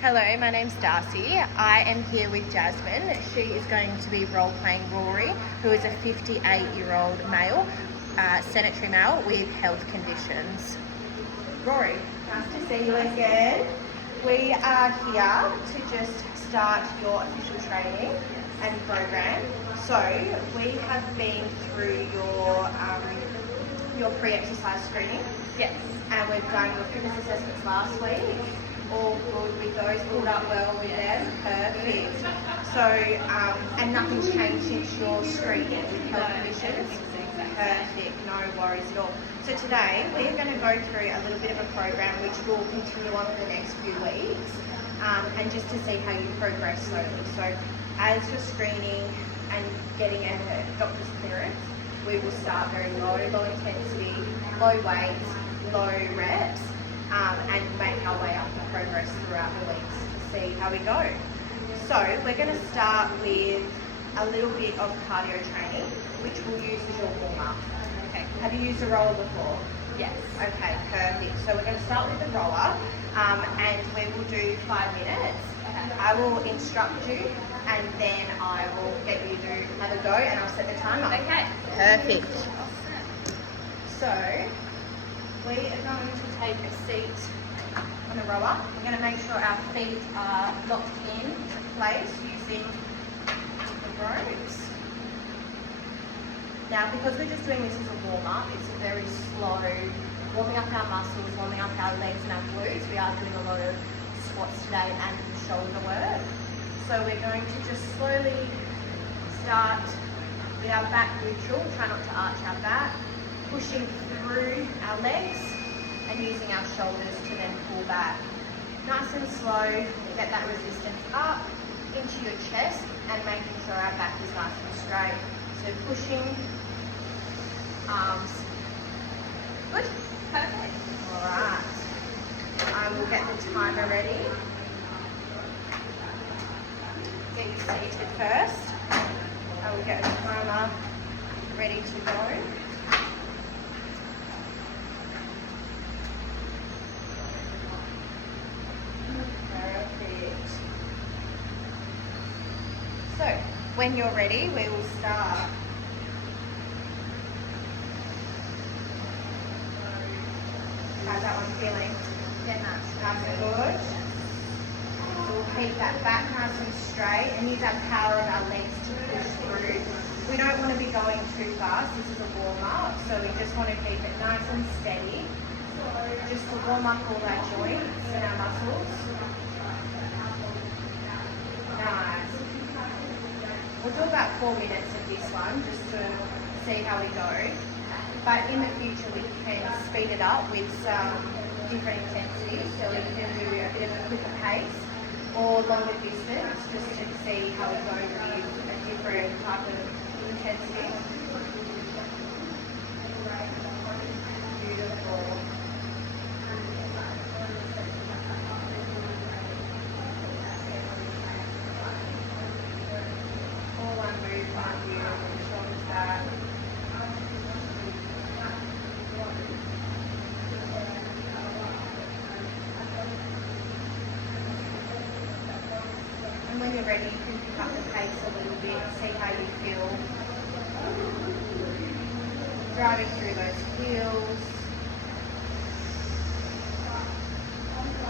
Hello, my name's Darcy. I am here with Jasmine. She is going to be role-playing Rory, who is a 58-year-old male, sanitary male with health conditions. Rory, nice to see you again. We are here to just start your official training and program. So we have been through your pre-exercise screening. Yes. And we've done your fitness assessments last week. All good with those, pulled up well with them, perfect. So, and nothing's changed since your screening with health conditions? Perfect, no worries at all. So today, we're going to go through a little bit of a program which will continue on for the next few weeks, and just to see how you progress slowly. So, as you're screening and getting a doctor's clearance, we will start very low intensity, low weight, low reps, and make our way up the progress throughout the weeks to see how we go. So we're going to start with a little bit of cardio training, which we'll use as your warm-up. Okay. Have you used a rower before? Yes. Okay, perfect. So we're going to start with the rower, and we will do 5 minutes. Okay. I will instruct you, and then I will get you to have a go, and I'll set the timer. Okay. Perfect. So we are going to take a seat on the rower. We're going to make sure our feet are locked in place using the ropes. Now, because we're just doing this as a warm-up, it's a very slow, warming up our muscles, warming up our legs and our glutes. We are doing a lot of squats today and shoulder work. So we're going to just slowly start with our back neutral, try not to arch our back, pushing through our legs and using our shoulders to then pull back. Nice and slow, get that resistance up into your chest and making sure our back is nice and straight. So pushing, arms. Good? Perfect. Alright. I will get the timer ready. Get you seated first. I will get the timer ready to go. Perfect. So, when you're ready, we will start. How's that one feeling? Yeah, nice. Nice and good. So we'll keep that back nice and straight and use our power of our legs to push through. We don't want to be going too fast. This is a warm-up, so we just want to keep it nice and steady, just to warm up all our joints and our muscles. Nice. We'll do about 4 minutes of this one just to see how we go. But in the future we can speed it up with some different intensities. So we can do a bit of a quicker pace or longer distance just to see how we go with a different type of intensity. Beautiful. All one move, one view, shoulders back. And when you're ready, you can pick up the pace a little bit, see how you feel. Driving through those heels.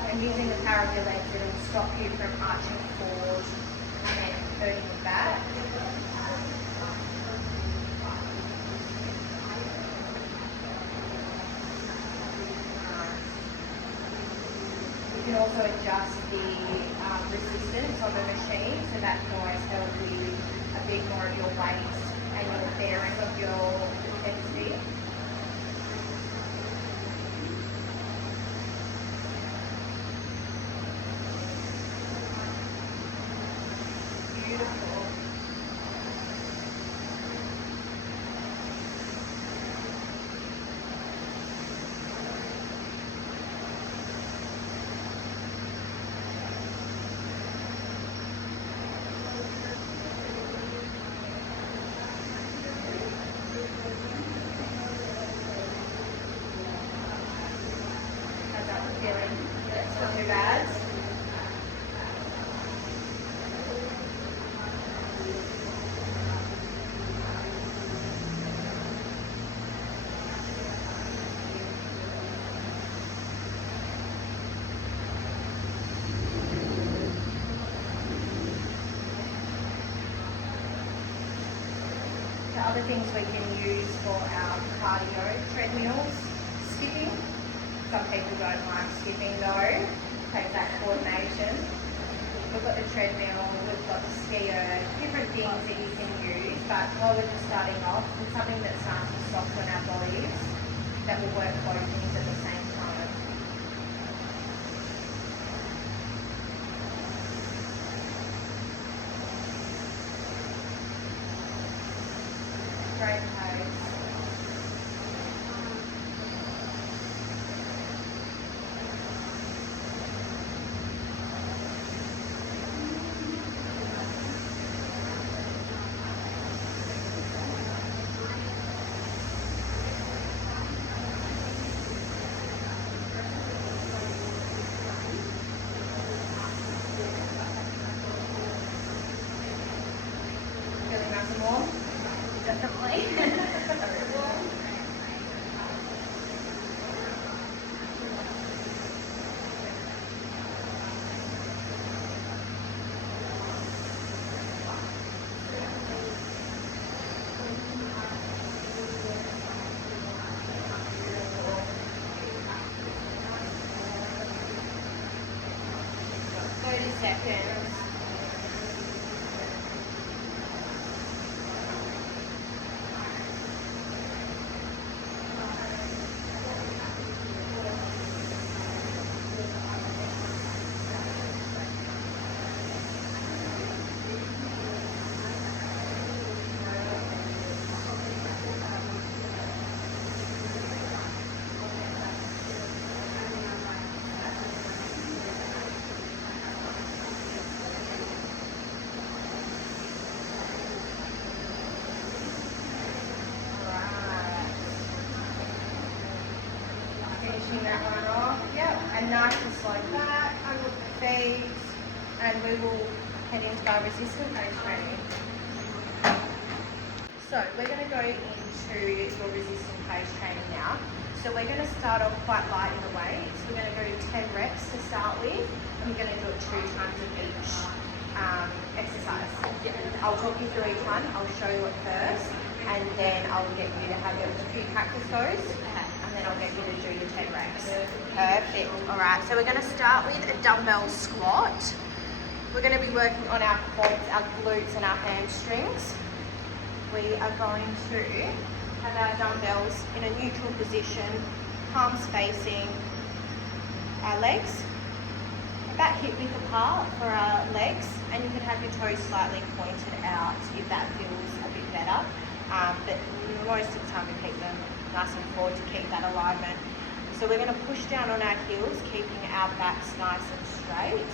And using the power of your legs, it'll stop you from arching forward and then hurting the back. You can also adjust the resistance on the machine, so that can always help with a bit more of your weight and your bearing of your intensity. Beautiful. How's that one feeling? That's not too bad. other things we can use for our cardio treadmills, skipping. Some people don't like skipping though, take that coordination. We've got the treadmill, we've got the skier, different things that you can use, but while we're just starting off, it's something that starts to soften our bodies, that will work both things at the same time. Great pose. Feeling nice and warm? Definitely. 30 seconds. Finishing that one off, yep, and nice and slow back, under the feet, and we will head into our resistance base training. So we're going to go into your resistance base training now. So we're going to start off quite light in the weights. We're going to go 10 reps to start with, and we're going to do it 2 times of each exercise. I'll talk you through each one, I'll show you it first, and then I'll get you to have a few practice goes. And then I'll get you to do your 10 reps. Perfect. Alright, so we're going to start with a dumbbell squat. We're going to be working on our quads, our glutes and our hamstrings. We are going to have our dumbbells in a neutral position, palms facing our legs, back hip width apart for our legs, and you can have your toes slightly pointed out if that feels a bit better. But most of the time we keep them nice and forward to keep that alignment. So we're going to push down on our heels, keeping our backs nice and straight,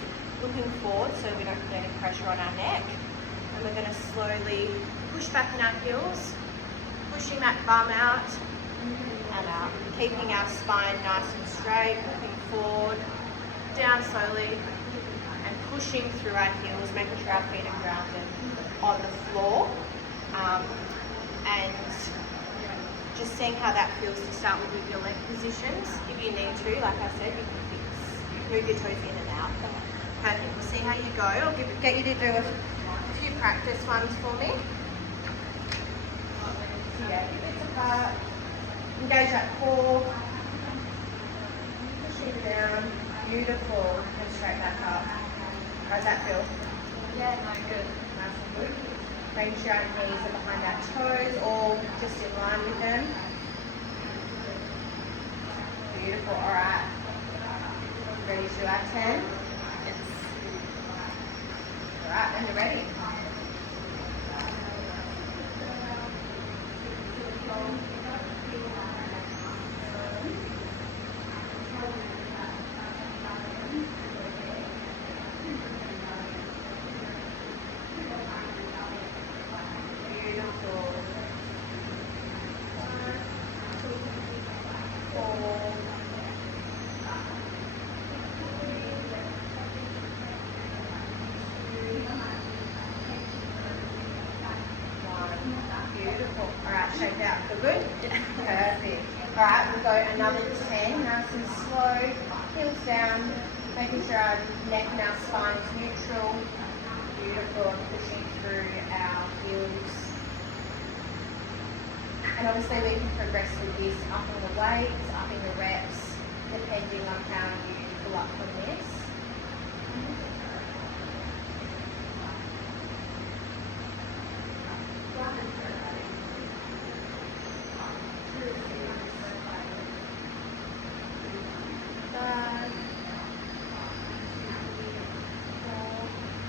looking forward so we don't put any pressure on our neck. And we're going to slowly push back in our heels, pushing that bum out and out, keeping our spine nice and straight, looking forward, down slowly, and pushing through our heels, making sure our feet are grounded on the floor. And just seeing how that feels to start with your leg positions. If you need to, like I said, you can move your toes in and out. Perfect. We'll see how you go. I'll get you to do a few practice ones for me. So yeah, hip width apart. Engage that core. Push it down. Beautiful. And straight back up. How's that feel? Yeah, no, good. Nice and good. Making sure our knees are behind our toes, all just in line with them. Beautiful, alright. Ready to do our 10? Yes. Alright, when you're ready. Beautiful. Alright, shake out. Feel good? Yeah. Perfect. Alright, we'll go another 10, nice and slow. Heels down, making sure our neck and our spine is neutral. Beautiful. And pushing through our heels. And obviously we can progress with this, upping the weights, upping the reps, depending on how you pull up from this.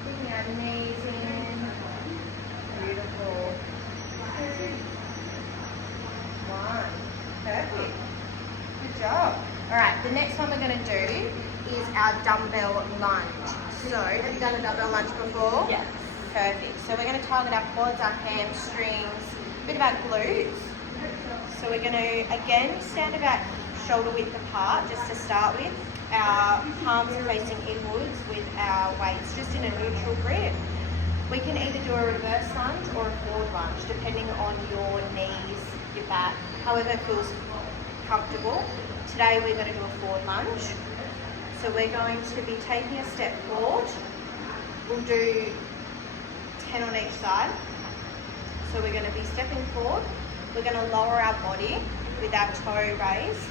Bring our knees in. Beautiful. 1. Perfect. Good job. Alright, the next one we're going to do is our dumbbell lunge. So, have you done a dumbbell lunge before? Yes. Perfect. So we're going to target our quads, our hamstrings, a bit of our glutes. So we're going to, again, stand about shoulder width apart just to start with. Our palms are facing inwards with our weights just in a neutral grip. We can either do a reverse lunge or a forward lunge, depending on your knees, your back, however it feels comfortable. Today we're going to do a forward lunge. So we're going to be taking a step forward. We'll do 10 on each side. So we're going to be stepping forward. We're going to lower our body with our toe raised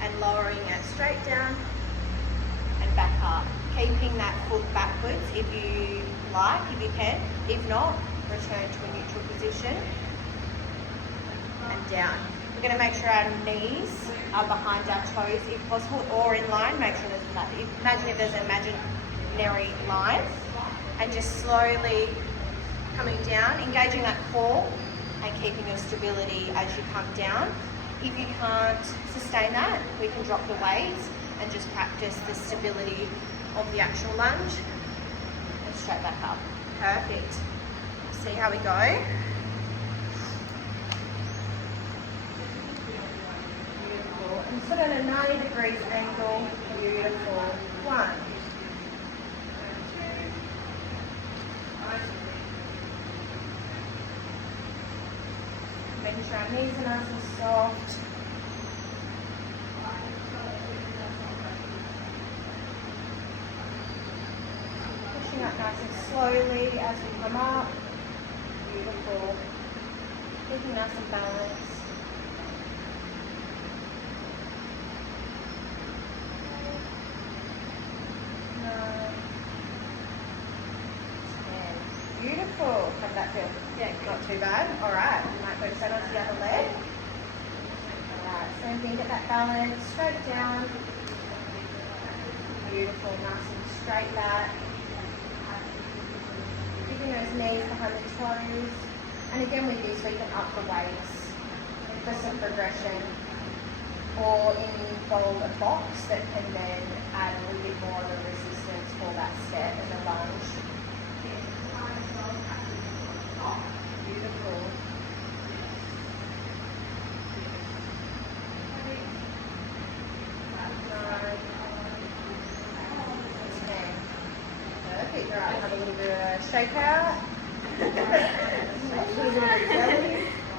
and lowering it straight down and back up. Keeping that foot backwards if you like, if you can. If not, return to a neutral position and down. We're going to make sure our knees are behind our toes if possible, or in line. Make sure there's that. Imagine if there's an imaginary line, and just slowly coming down, engaging that core and keeping your stability as you come down. If you can't sustain that, we can drop the weights and just practice the stability of the actual lunge and straight back up. Perfect. See how we go? Beautiful. And sort of at a 90 degrees angle. Beautiful. 1. Making sure our knees are nice and soft. Pushing up nice and slowly as we come up. Beautiful. Keeping nice and balanced. 9, 10. Beautiful. How did that feel? Yeah, not too bad. Alright, you might go straight onto the other leg. Alright, same thing, get that balance, straight down. Beautiful, nice and straight back. Keeping those knees behind the toes. And again with this, we can up the weights for some progression. Or involve a box that can then add a little bit more of a resistance for that step and the lunge. Beautiful. Perfect. All right, have a little bit of a shake out.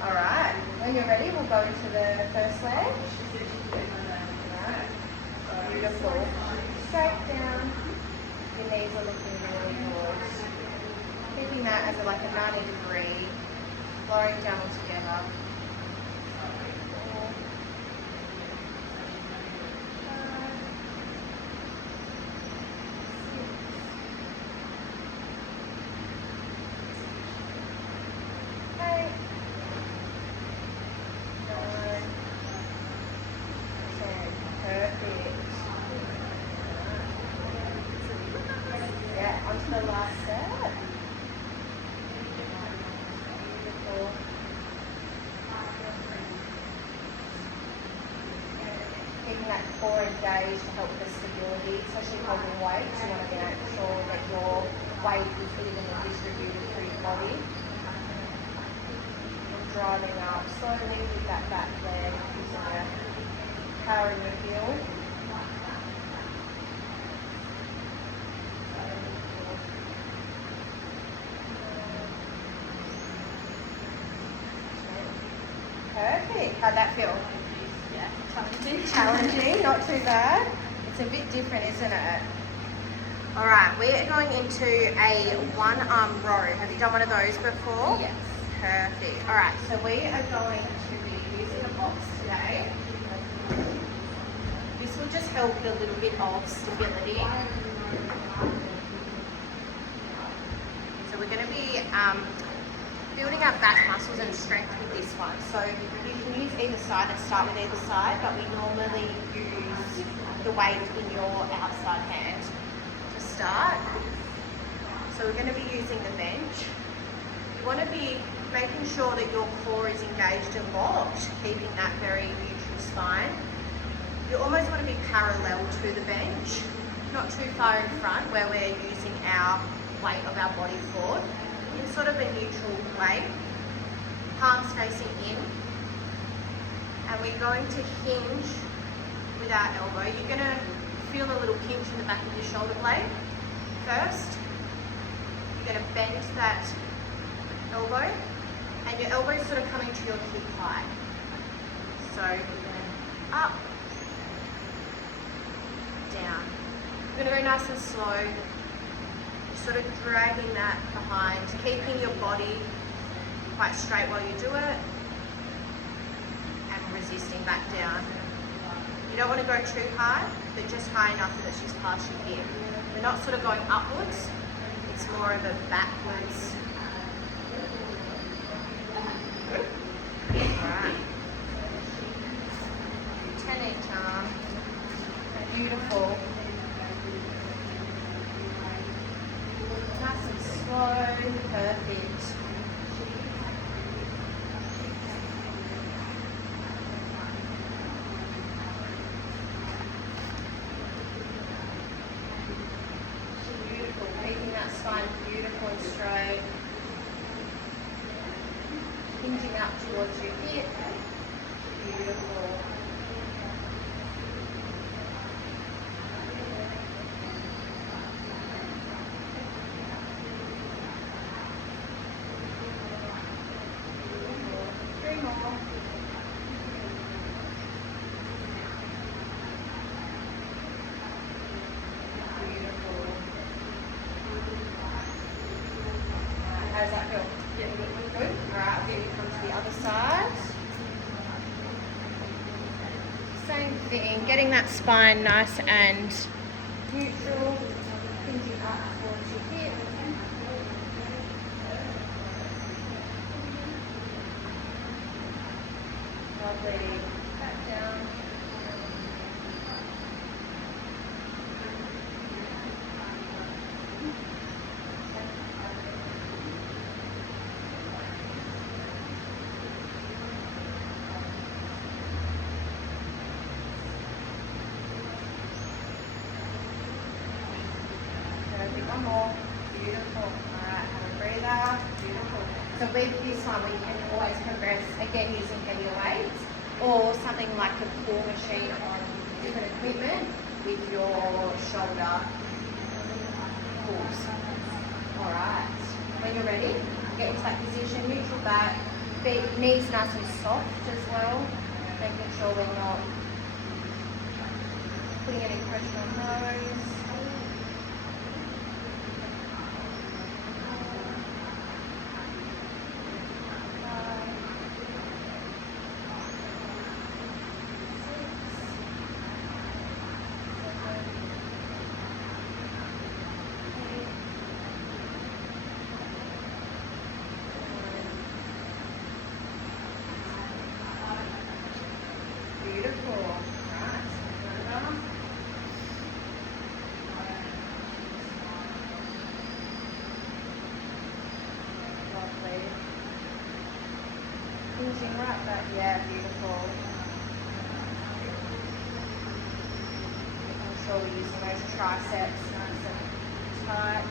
All right. When you're ready, we'll go into the first leg. All right. Beautiful. Straight down. Your knees are looking really good. Keeping that as like a 90 degree, lowering down altogether. 4, 5, 6, 8, 9, 10. Perfect. Yeah, onto the last set. Beautiful. Keeping that core engaged to help with the stability, especially holding weights. You want to make sure that your weight is evenly distributed through your body. And driving up slowly with that back leg, using the power in your heel. Perfect. How'd that feel? Yeah, challenging. Challenging, not too bad. It's a bit different, isn't it? All right, we're going into a one-arm row. Have you done one of those before? Yes. Perfect. All right, so we are going to be blocks today. This will just help with a little bit of stability. So we're going to be building our back muscles and strength with this one. So you can use either side and start with either side, but we normally use the weight in your outside hand to start. So we're going to be using the bench. You want to be making sure that your core is engaged and locked, keeping that very neutral spine. You almost want to be parallel to the bench, not too far in front where we're using our weight of our body forward, in sort of a neutral way, palms facing in. And we're going to hinge with our elbow. You're going to feel a little pinch in the back of your shoulder blade first. You're going to bend that elbow, and your elbow is sort of coming to your hip height. So you're going up, down. You're going to go nice and slow. You're sort of dragging that behind, keeping your body quite straight while you do it, and resisting back down. You don't want to go too high, but just high enough that it's just past your hip. We're not sort of going upwards. It's more of a backwards. Alright. 10 each arm. Beautiful. Nice and slow. Perfect. Spine beautiful and straight. Hinging up towards your hip. Beautiful. Three more. How does that feel? Yeah, good. Alright, I'll get you come to the other side. Same thing, getting that spine nice and neutral, hinging up towards your hip. Lovely. Back down. One more. Beautiful. Alright, have a breather. Beautiful. So with this one, we can always progress, again, using heavier weights or something like a pull machine on different equipment with your shoulder pulls. Alright. When you're ready, get into that position, neutral back, feet, knees nice and soft as well, making sure we're not putting any pressure on those. Beautiful. Nice. Lovely. Hinging right back. Yeah, beautiful. Making sure we're using those triceps nice and tight.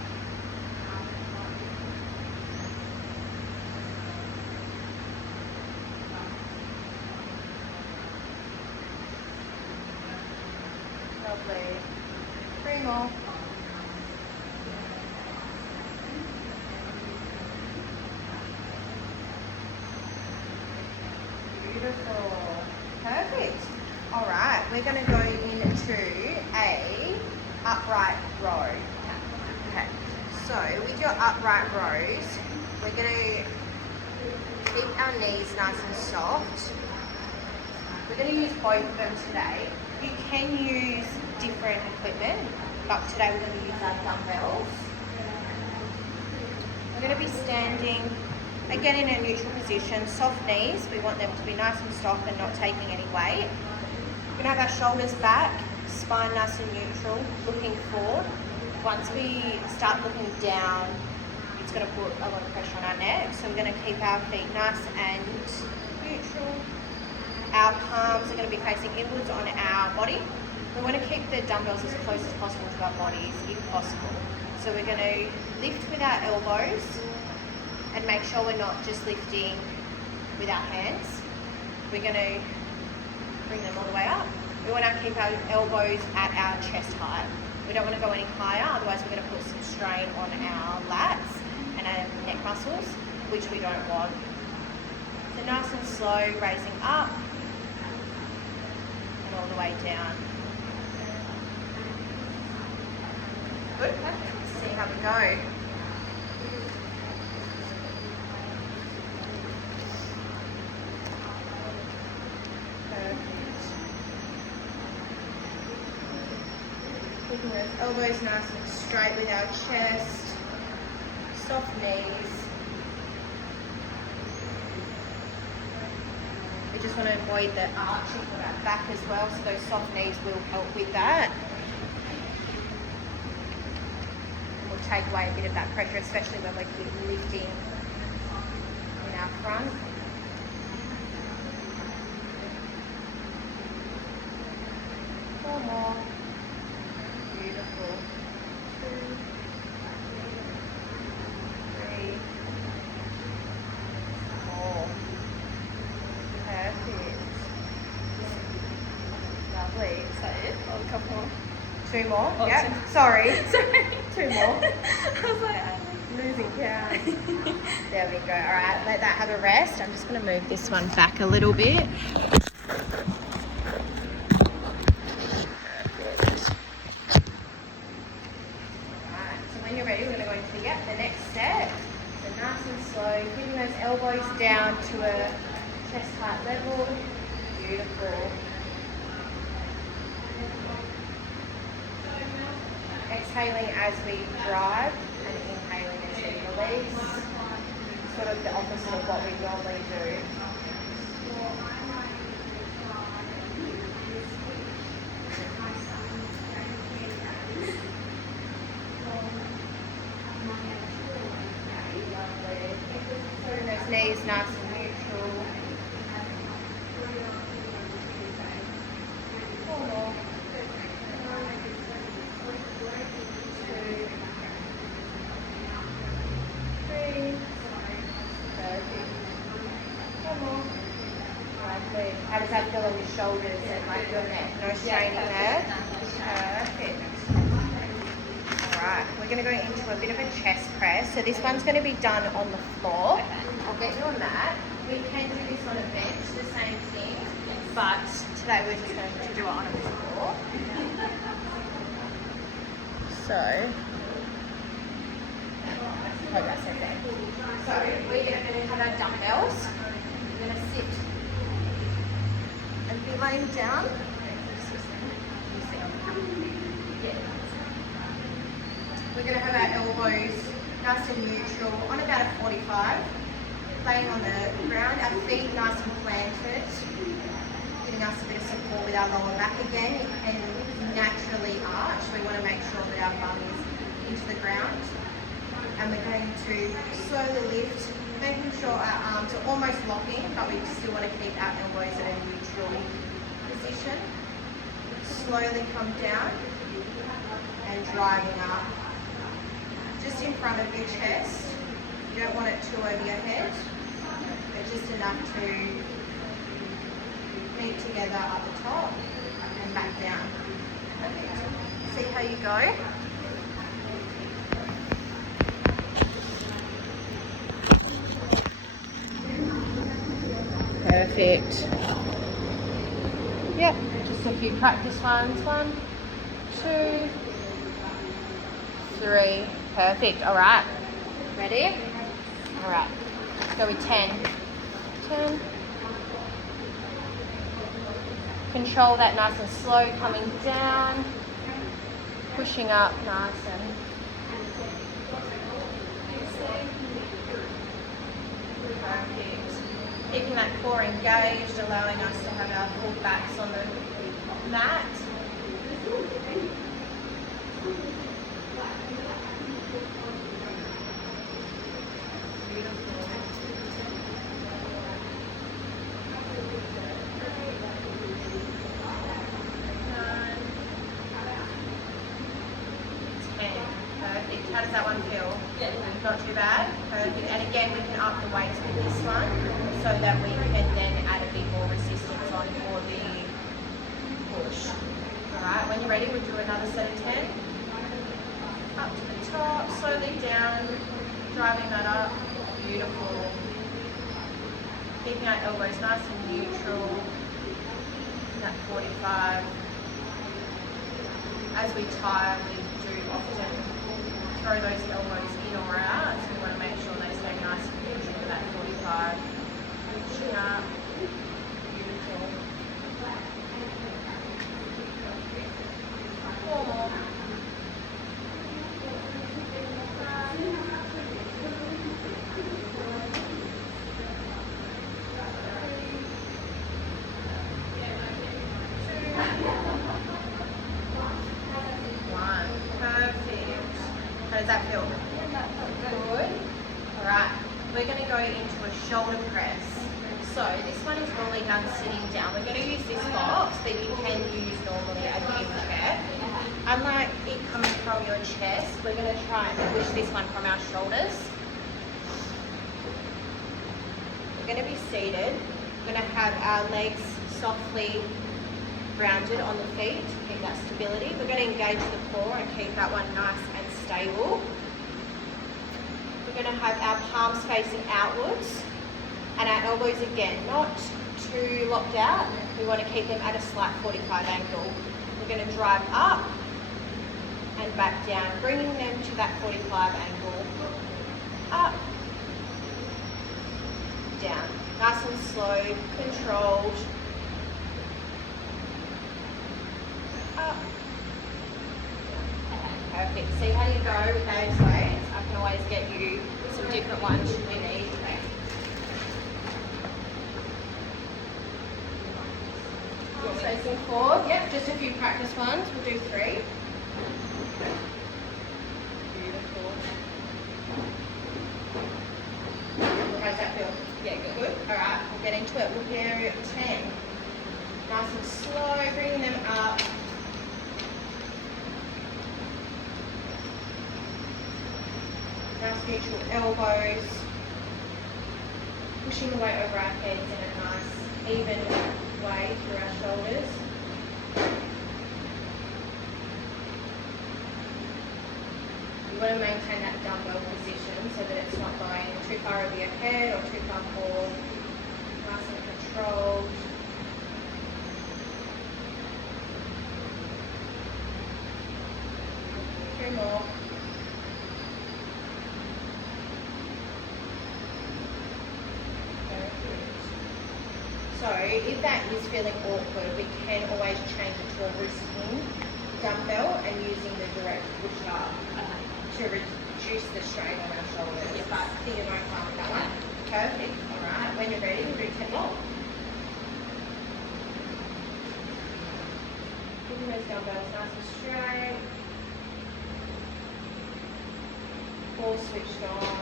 Lovely. Three more. Beautiful. Perfect. All right, we're going to go into a upright row. Okay. So with your upright rows, we're going to keep our knees nice and soft. We're going to use both of them today. You can use different equipment, but today we're going to use our dumbbells. We're going to be standing again in a neutral position, soft knees. We want them to be nice and soft and not taking any weight. We're going to have our shoulders back, spine nice and neutral, looking forward. Once we start looking down, it's going to put a lot of pressure on our neck. So we're going to keep our feet nice and neutral. Our palms are going to be facing inwards on our body. We want to keep the dumbbells as close as possible to our bodies, if possible. So we're going to lift with our elbows and make sure we're not just lifting with our hands. We're going to bring them all the way up. We want to keep our elbows at our chest height. We don't want to go any higher, otherwise we're going to put some strain on our lats and our neck muscles, which we don't want. So nice and slow, raising up and all the way down. Good. Let's see how we go. Keeping those elbows nice and straight with our chest, soft knees. We just want to avoid the arching of our back as well, so those soft knees will help with that. We'll take away a bit of that pressure, especially when we're lifting in our front. Four more. Beautiful. 2, 3, 4. Perfect. Lovely. Is that it? Oh, a couple more. 2 more? Oh, Yep. 2. Sorry. Sorry. 2 more. I was like, Losing count. There we go. All right, let that have a rest. I'm just going to move this one back a little bit. The next step. So nice and slow, keeping those elbows down to a chest height level. Beautiful. Exhaling as we drive and inhaling as we release. Sort of the opposite of what we normally do. Knees nice and neutral. 4 more. 2, 3. Perfect. 4 more. Lovely. How does that feel on your shoulders and like your neck? No straining there? Perfect. Alright, we're going to go into a bit of a chest press. So this one's going to be done on the floor. I'll get you on that. We can do this on a bench, the same thing, but today we're just going to do it on a floor. So, hope that's okay. So, we're going to have our dumbbells. We're going to sit and be laying down. We're going to have our elbows nice and neutral on about a 45. Laying on the ground, our feet nice and planted, giving us a bit of support with our lower back again. It can naturally arch. We want to make sure that our bum is into the ground. And we're going to slowly lift, making sure our arms are almost locking, but we still want to keep our elbows at a neutral position. Slowly come down and driving up. Just in front of your chest. You don't want it too over your head, but just enough to meet together at the top and back down. Perfect. See how you go? Perfect. Yep, just a few practice ones. 1, 2, 3. Perfect. All right. Ready? All right. Let's go with 10. 10. Control that nice and slow, coming down, pushing up nice and perfect. Keeping that core engaged, allowing us to have our full backs on the mat. How does that one feel? Yeah. Not too bad? Perfect. And again, we can up the weights with this one so that we can then add a bit more resistance on for the push. Alright, when you're ready, we'll do another set of 10. Up to the top, slowly down, driving that up. Beautiful. Keeping our elbows nice and neutral. That 45. As we tire, we do often throw those elbows in or out, so we want to make sure they stay nice and neutral with that 45. Pushing up. Beautiful. 4 more. How does that feel? Good. Alright, we're going to go into a shoulder press. So this one is normally done sitting down. We're going to use this box that you can use normally as a chair. Unlike it coming from your chest, we're going to try and push this one from our shoulders. We're going to be seated. We're going to have our legs softly grounded on the feet to keep that stability. We're going to engage the core and keep that one nice and stable. We're going to have our palms facing outwards and our elbows again not too locked out. We want to keep them at a slight 45 angle. We're going to drive up and back down, bringing them to that 45 angle. Up, down. Nice and slow, controlled. Up. Perfect. See how you go with those weights. I can always get you some different ones should you need. Facing forward. Yep, just a few practice ones. We'll do 3. Beautiful. How does that feel? Yeah, good. Alright, we'll get into it. We'll do 10. Nice and slow, bringing them up. Nice neutral elbows, pushing the weight over our heads in a nice even way through our shoulders. You want to maintain that dumbbell position so that it's not going too far over your head or too far forward. Nice and controlled. Two more. So if that is feeling awkward, we can always change it to a wrist-in dumbbell and using the direct push up to reduce the strain on our shoulders. Yeah. But I think you're going fine with that one. Perfect. All right. When you're ready, we'll do 10 more. Keeping those dumbbells nice and straight. All switched on.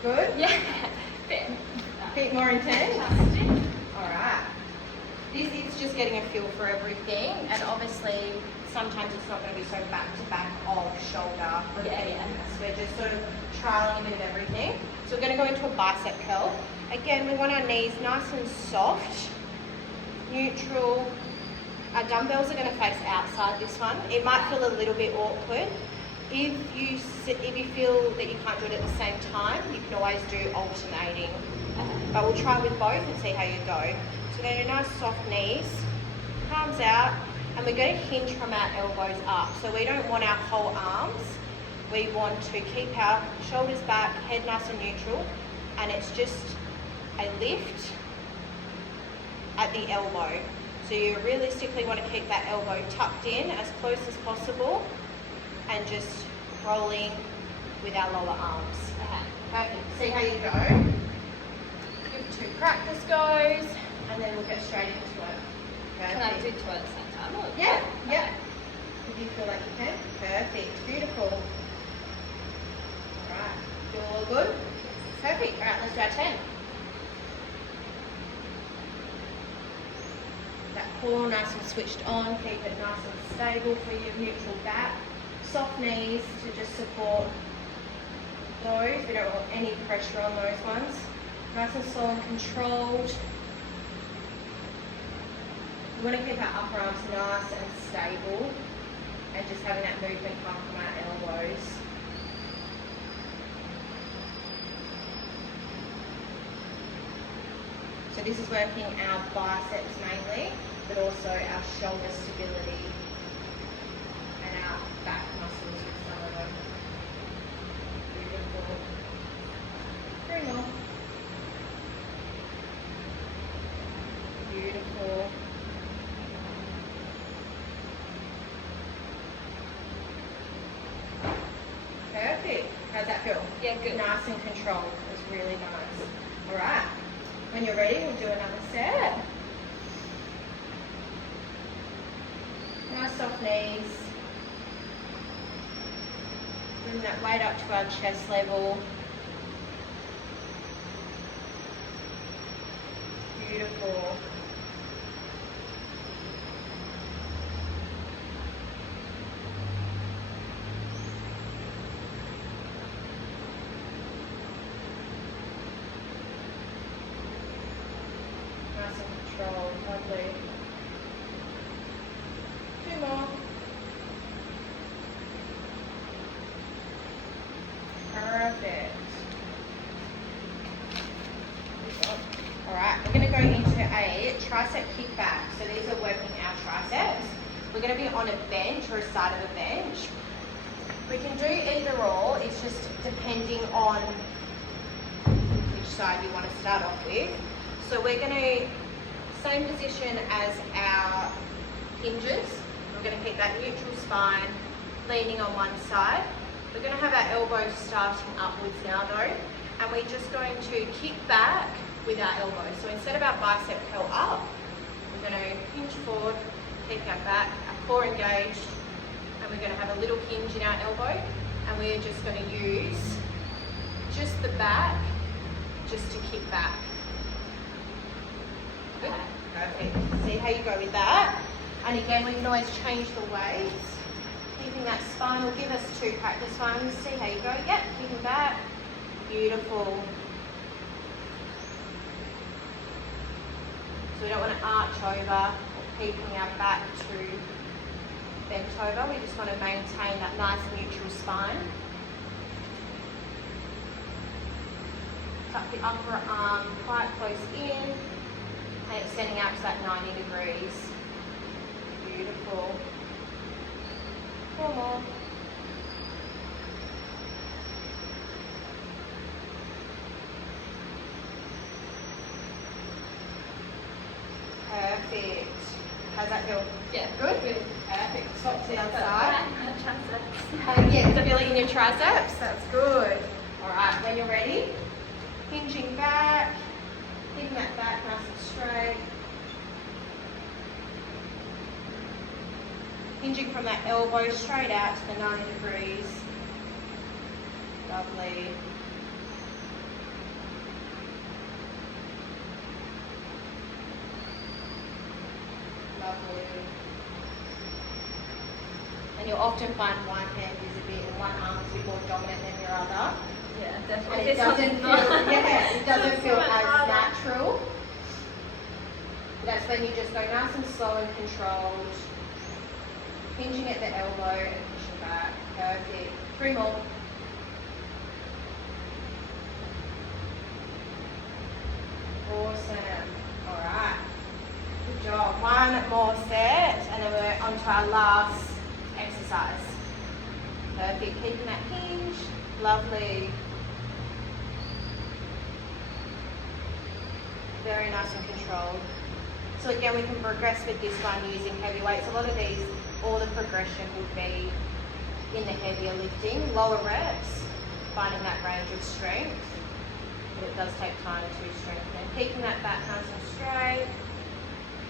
Good? Yeah. Bit more intense? Alright. This is just getting a feel for everything, and obviously sometimes it's not going to be so back to back of shoulder rotating. So we're just sort of trialing a bit of everything. So we're going to go into a bicep curl. Again, we want our knees nice and soft, neutral, Our dumbbells are going to face outside this one. It might feel a little bit awkward. If you feel that you can't do it at the same time, you can always do alternating. But we'll try with both and see how you go. So we're going to do nice soft knees, palms out, and we're going to hinge from our elbows up. So we don't want our whole arms. We want to keep our shoulders back, head nice and neutral, and it's just a lift at the elbow. So you realistically want to keep that elbow tucked in as close as possible and just rolling with our lower arms. Okay, perfect. See how you go? Give 2 practice goes, and then we'll get straight into it. Perfect. Can I do 2 at the same time? Or? Yeah, yeah. If you feel like you can. Perfect, beautiful. Alright, feel all good? Perfect, alright, let's do our 10. That core nice and switched on, keep it nice and stable for your neutral back. Soft knees to just support those. We don't want any pressure on those ones. Nice and slow and controlled. We want to keep our upper arms nice and stable and just having that movement come from our elbows. So this is working our biceps mainly, but also our shoulder stability and our back muscles with some of them. Beautiful. 3 more. Beautiful. Perfect. How's that feel? Yeah, good. Nice and controlled. It was really nice. Alright. When you're ready, we'll do another set. Nice soft knees. Bring that weight up to our chest level. Beautiful. Nice and controlled, lovely. 2 more. Perfect. Alright, we're going to go into a tricep kickback. So these are working our triceps. We're going to be on a bench or a side of a bench. We can do either or, it's just depending on which side you want to start off with. So we're going to, same position as our hinges. We're going to keep that neutral spine, leaning on one side. We're going to have our elbows starting upwards now though, and we're just going to kick back with our elbows. So instead of our bicep curl up, we're going to hinge forward, keep our back, our core engaged, and we're going to have a little hinge in our elbow, and we're just going to use just the back just to kick back. Good. Perfect. See how you go with that. And again, we can always change the weights. Keeping that spine will give us 2 practice ones. See how you go. Yep, kicking back. Beautiful. So we don't want to arch over or keeping our back too bent over. We just want to maintain that nice neutral spine. Tuck the upper arm quite close in. And extending out to that 90 degrees. Beautiful. 4 more. Perfect. How's that feel? Yeah. Good? Good. Perfect. Swap to the other side. Triceps. Yeah, feel it in your triceps. That's good. Alright, when you're ready, hinging back. Keeping that back nice and straight. Hinging from that elbow straight out to the 90 degrees. Lovely. Lovely. And you'll often find one hand is a bit, and one arm is a bit more dominant than your other. Yeah, And definitely. it doesn't feel, yeah, it doesn't feel as natural. That's when you just go nice and slow and controlled, hinging at the elbow and pushing back. Perfect. 3 more. Awesome. All right. Good job. 1 more set, and then we're on to our last exercise. Perfect. Keeping that hinge. Lovely. Very nice and controlled. So again, we can progress with this one using heavy weights. A lot of these, all the progression would be in the heavier lifting, lower reps, finding that range of strength. But it does take time to strengthen. Keeping that back nice and straight,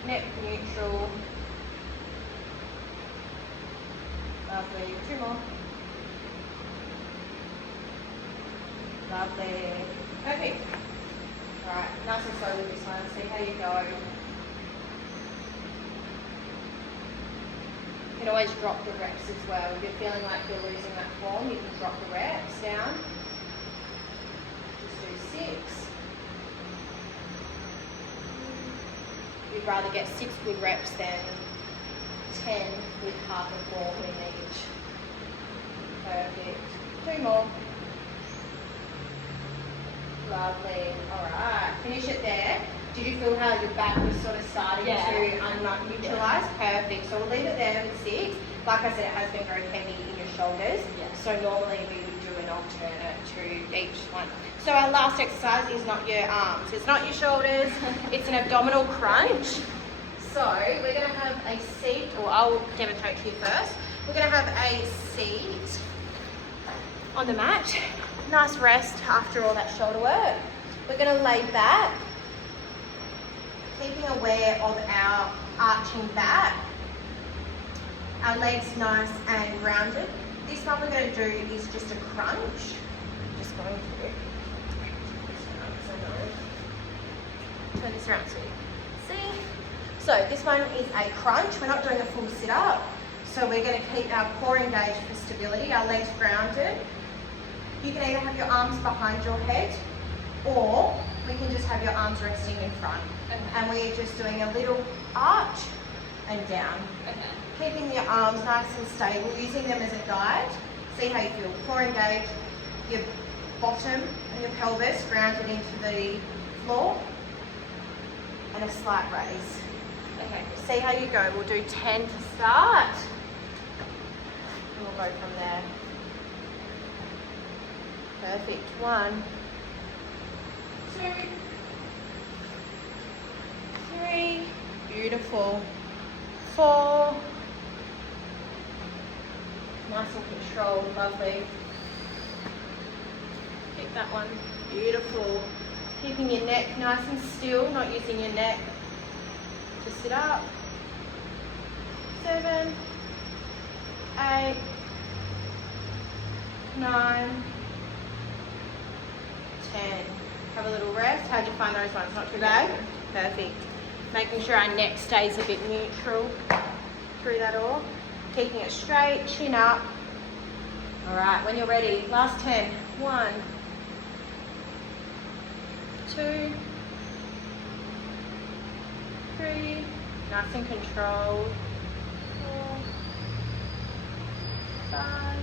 neck neutral. Lovely. 2 more. Lovely. Perfect. Alright, nice and slow with this one. See how you go. You can always drop the reps as well. If you're feeling like you're losing that form, you can drop the reps down. Just do 6. You'd rather get 6 good reps than 10 with half a form in each. Perfect. 2 more. Lovely. Alright, finish it there. Did you feel how your back was sort of starting to neutralise? Perfect. So we'll leave it there with 6. Like I said, it has been very heavy in your shoulders. So normally we would do an alternate to each one. So our last exercise is not your arms. It's not your shoulders. It's an abdominal crunch. So we're going to have a seat, or I'll demonstrate to you first. We're going to have a seat on the mat. Nice rest after all that shoulder work. We're going to lay back, keeping aware of our arching back. Our legs nice and rounded. This one we're going to do is just a crunch. Just going through. Turn this around so you can see. So this one is a crunch. We're not doing a full sit-up. So we're going to keep our core engaged for stability, our legs grounded. You can either have your arms behind your head, or we can just have your arms resting in front. Okay. And we're just doing a little arch and down. Okay. Keeping your arms nice and stable, using them as a guide. See how you feel. Core engaged, your bottom and your pelvis grounded into the floor, and a slight raise. Okay. See how you go. We'll do 10 to start, and we'll go from there. Perfect. 1, 2, 3. Beautiful. 4. Nice and controlled. Lovely. Pick that one. Beautiful. Keeping your neck nice and still, not using your neck to sit up. 7, 8, 9, 10. Have a little rest. How'd you find those ones? Not too bad? Perfect. Making sure our neck stays a bit neutral through that all. Keeping it straight, chin up. Alright, when you're ready, last 10. 1, 2, 3. Nice and controlled. 4, 5.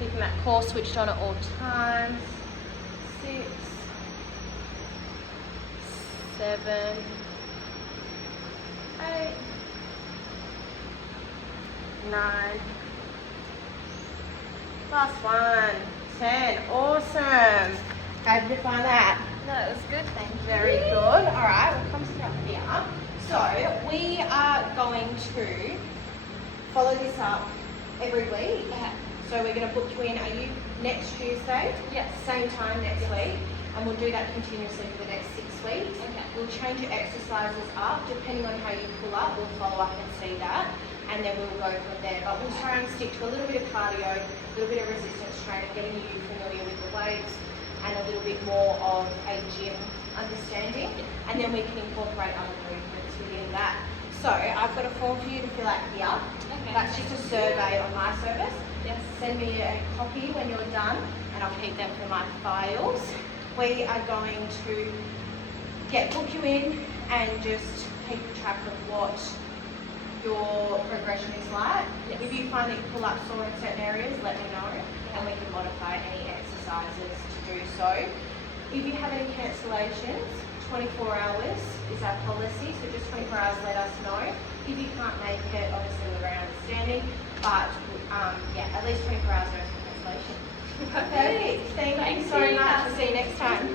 Keeping that core switched on at all times. 6, 7, 8, 9. Last one. 10. Awesome. How did you find that? No, it was good, thank you. Very good. All right, we'll come sit up here. So we are going to follow this up every week. Okay. So we're going to book you in. Are you next Tuesday? Yes. Same time next week. And we'll do that continuously for the next 6 weeks. Okay. We'll change your exercises up depending on how you pull up. We'll follow up and see that, and then we'll go from there. But we'll try and stick to a little bit of cardio, a little bit of resistance training, getting you familiar with the weights, and a little bit more of a gym understanding. And then we can incorporate other movements within that. So I've got a form for you to fill out here. Okay. That's just a survey on my service. Yes. Send me a copy when you're done, and I'll keep them for my files. We are going to book you in and just keep track of what your progression is like. If you find that you pull up sore in certain areas, let me know and we can modify any exercises to do so. If you have any cancellations, 24 hours is our policy, so just 24 hours let us know. If you can't make it, obviously we're very understanding, but yeah, at least 24 hours notice for cancellation. Perfect. Thank you so much. We'll see you next time.